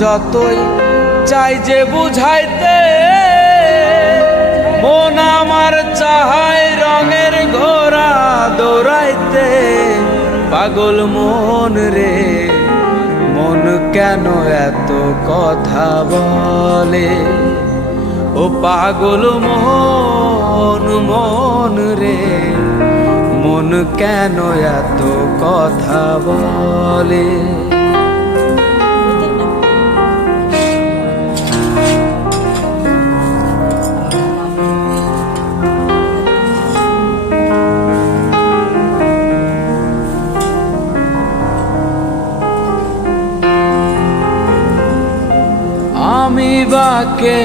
যতই চাই যে বুঝাইতে, মন আমার চাহায় রঙের ঘোড়া দৌড়াইতে। পাগল মন রে, মন কেন এত কথা বলে? ও পাগল মন, মন রে, মন কেন এত কথা বলে? আমি বাকে